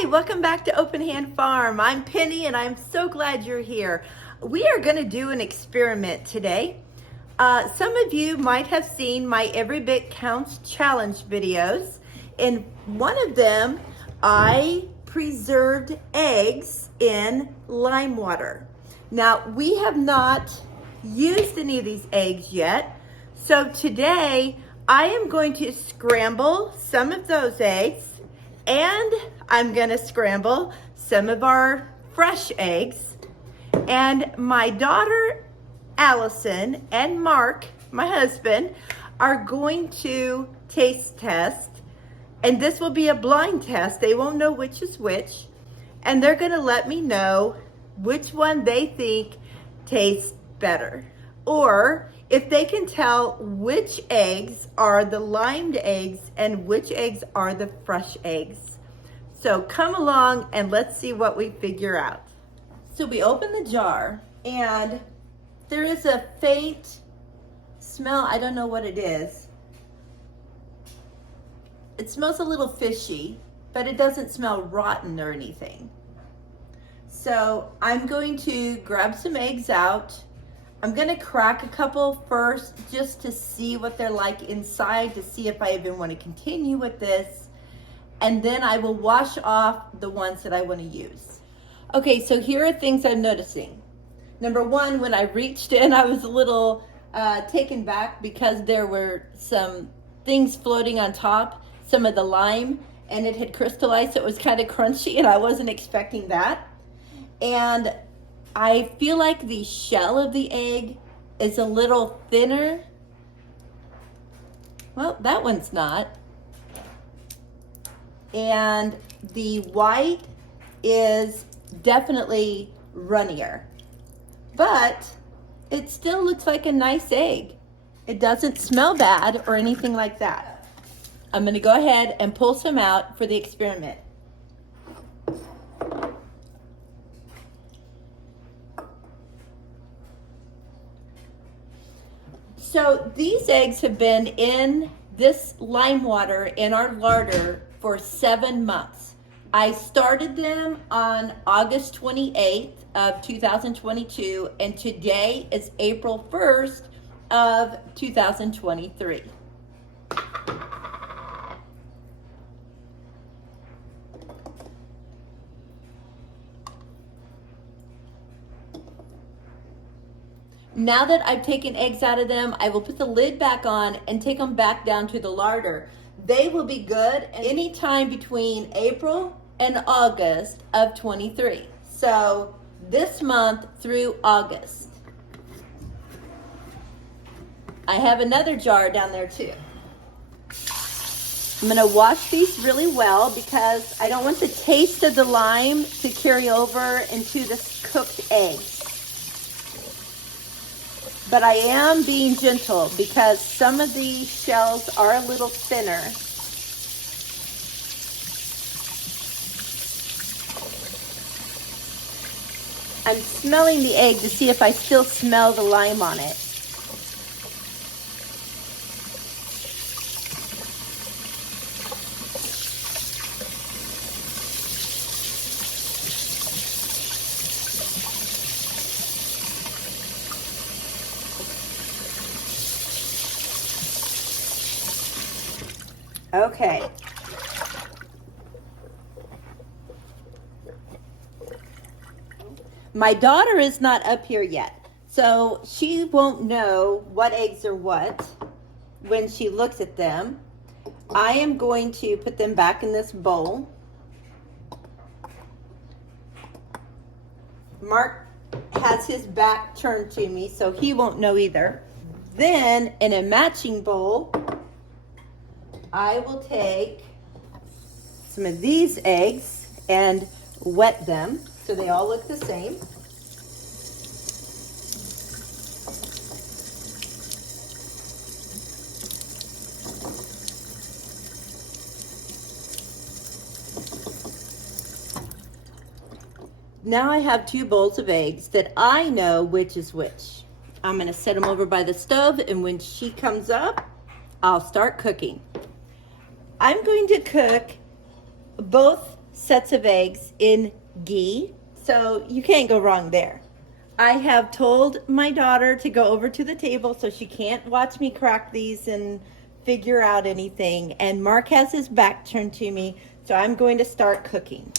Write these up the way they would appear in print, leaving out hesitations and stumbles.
Hi, welcome back to Open Hand Farm. I'm Penny and I'm so glad you're here. We are going to do an experiment today. Some of you might have seen my Every Bit Counts challenge videos. In one of them, I preserved eggs in lime water. Now, we have not used any of these eggs yet. So today, I am going to scramble some of those eggs and I'm gonna scramble some of our fresh eggs. And my daughter, Alyson, and Mark, my husband, are going to taste test. And this will be a blind test. They won't know which is which. And they're gonna let me know which one they think tastes better. Or if they can tell which eggs are the limed eggs and which eggs are the fresh eggs. So come along and let's see what we figure out. So we open the jar and there is a faint smell. I don't know what it is. It smells a little fishy, but it doesn't smell rotten or anything. So I'm going to grab some eggs out. I'm gonna crack a couple first just to see what they're like inside, to see if I even want to continue with this. And then I will wash off the ones that I want to use. Okay, so here are things I'm noticing. Number one, when I reached in, I was a little taken back because there were some things floating on top, some of the lime, and it had crystallized, so it was kind of crunchy, and I wasn't expecting that. And I feel like the shell of the egg is a little thinner. Well, that one's not. And the white is definitely runnier. But it still looks like a nice egg. It doesn't smell bad or anything like that. I'm gonna go ahead and pull some out for the experiment. So these eggs have been in this lime water in our larder for 7 months. I started them on August 28th of 2022, and today is April 1st of 2023. Now that I've taken eggs out of them, I will put the lid back on and take them back down to the larder. They will be good anytime between April and August of 23. So this month through August. I have another jar down there too. I'm gonna wash these really well because I don't want the taste of the lime to carry over into the cooked eggs. But I am being gentle because some of these shells are a little thinner. I'm smelling the egg to see if I still smell the lime on it. Okay. My daughter is not up here yet, so she won't know what eggs are what when she looks at them. I am going to put them back in this bowl. Mark has his back turned to me, so he won't know either. Then, in a matching bowl, I will take some of these eggs and wet them so they all look the same. Now I have 2 bowls of eggs that I know which is which. I'm going to set them over by the stove, and when she comes up, I'll start cooking. I'm going to cook both sets of eggs in ghee, so you can't go wrong there. I have told my daughter to go over to the table so she can't watch me crack these and figure out anything. And Mark has his back turned to me, so I'm going to start cooking.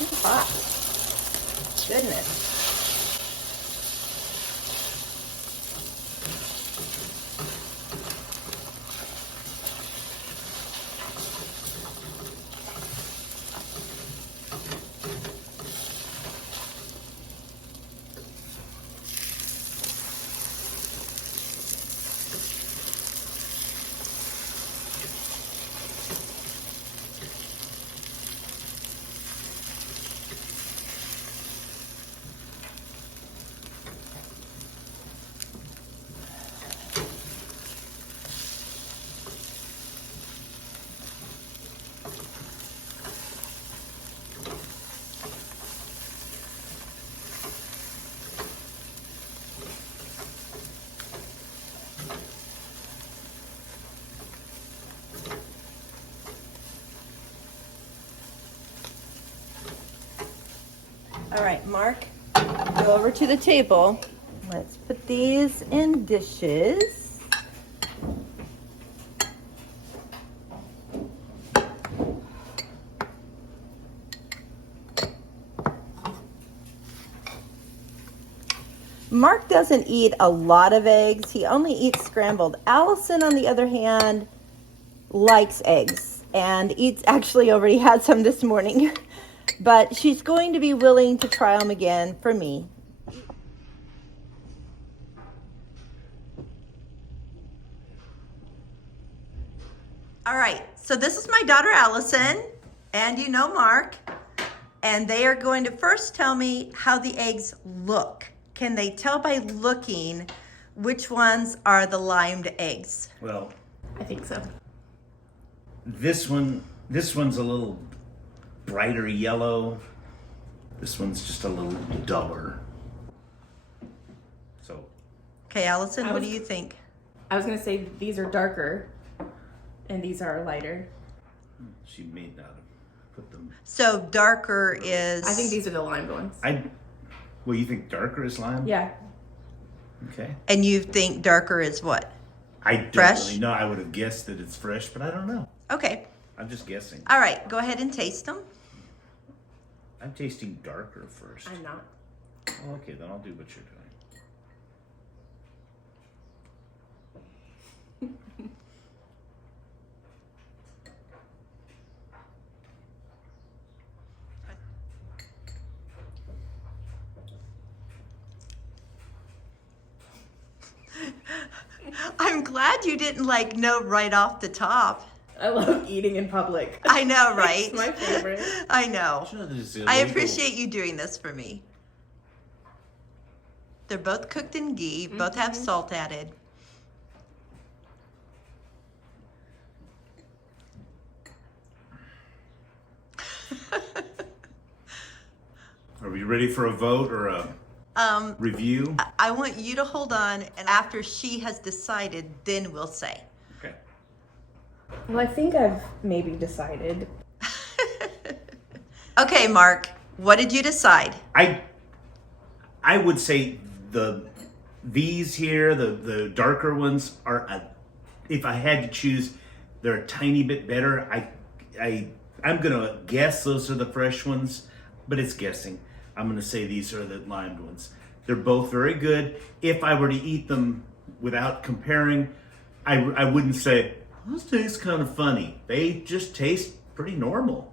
It's hot. Goodness. All right, Mark, go over to the table. Let's put these in dishes. Mark doesn't eat a lot of eggs. He only eats scrambled. Alyson, on the other hand, likes eggs and actually already had some this morning. But she's going to be willing to try them again for me. All right, so this is my daughter Alyson, and you know Mark, and they are going to first tell me how the eggs look. Can they tell by looking which ones are the limed eggs? Well, I think so. this one's a little brighter yellow. This one's just a little duller. So. Okay, Alyson, what do you think? I was gonna say these are darker and these are lighter. She may not have put them. So darker is... I think these are the limed ones. Well, you think darker is lime? Yeah. Okay. And you think darker is what? I don't Fresh? really know. I would have guessed that it's fresh, but I don't know. Okay. I'm just guessing. All right, go ahead and taste them. I'm tasting darker first. I'm not. Oh, okay, then I'll do what you're doing. I'm glad you didn't know right off the top. I love eating in public. I know, right? It's my favorite. I know. It's I illegal. appreciate you doing this for me. They're both cooked in ghee, both have salt added. Are we ready for a vote or a review? I want you to hold on, and after she has decided, then we'll say. Okay. Well, I think I've maybe decided. Okay, Mark, what did you decide? I would say these here, the darker ones if I had to choose, they're a tiny bit better. I'm gonna guess those are the fresh ones, but it's guessing. I'm gonna say these are the limed ones. They're both very good. If I were to eat them without comparing, I wouldn't say, those taste kind of funny. They just taste pretty normal.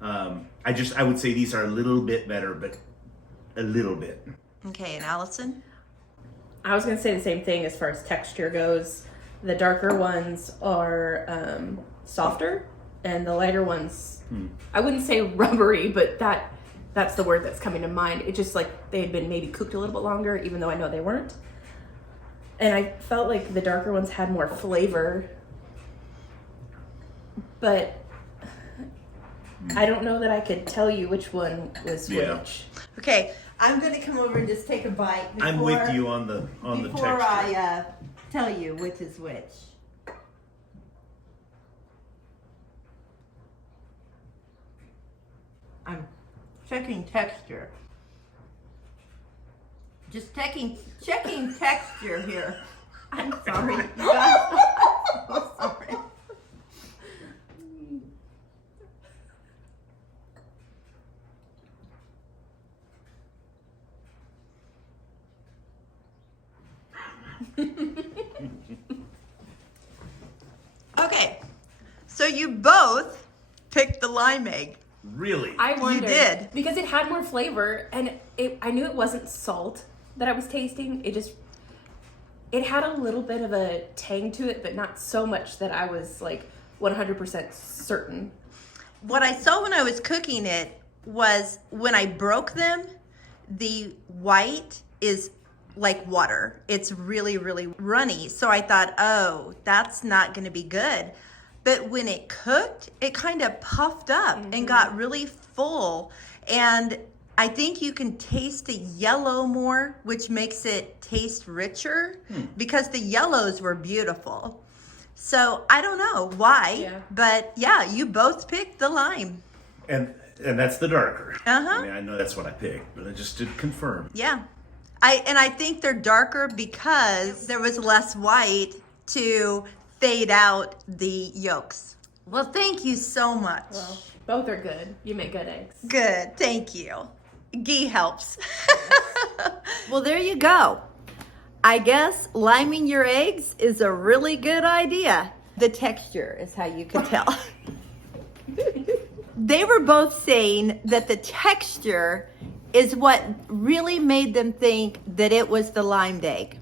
I would say these are a little bit better, but a little bit. Okay, and Alyson? I was gonna say the same thing as far as texture goes. The darker ones are softer, and the lighter ones, I wouldn't say rubbery, but that's the word that's coming to mind. It's just like they had been maybe cooked a little bit longer, even though I know they weren't. And I felt like the darker ones had more flavor, but I don't know that I could tell you which one was which. Okay, I'm gonna come over and just take a bite. I'm with you on the texture. Before I tell you which is which. I'm checking texture. Just checking texture here. I'm sorry, you guys. I'm sorry. Okay, so you both picked the lime egg. Really? I wondered. You did. Because it had more flavor, and I knew it wasn't salt that I was tasting. It had a little bit of a tang to it, but not so much that I was like 100% certain. What I saw when I was cooking it was when I broke them, the white is like water. It's really, really runny. So I thought, oh, that's not going to be good. But when it cooked, it kind of puffed up and got really full. And I think you can taste the yellow more, which makes it taste richer because the yellows were beautiful. So I don't know why, but yeah, you both picked the lime. And that's the darker. Uh-huh. I mean, I know that's what I picked, but I just did confirm. Yeah. I think they're darker because there was less white to fade out the yolks. Well, thank you so much. Well, both are good. You make good eggs. Good, thank you. Ghee helps. Well, there you go. I guess liming your eggs is a really good idea. The texture is how you can tell. They were both saying that the texture is what really made them think that it was the limed egg.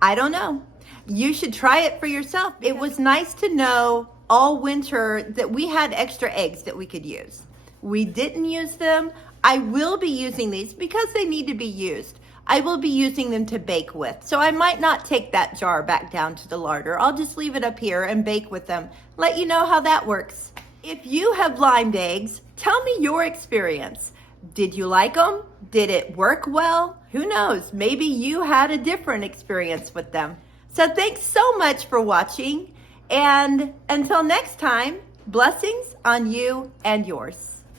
I don't know. You should try it for yourself. It was nice to know all winter that we had extra eggs that we could use. We didn't use them. I will be using these because they need to be used. I will be using them to bake with. So I might not take that jar back down to the larder. I'll just leave it up here and bake with them. Let you know how that works. If you have limed eggs, tell me your experience. Did you like them? Did it work well? Who knows? Maybe you had a different experience with them. So thanks so much for watching. And until next time, blessings on you and yours.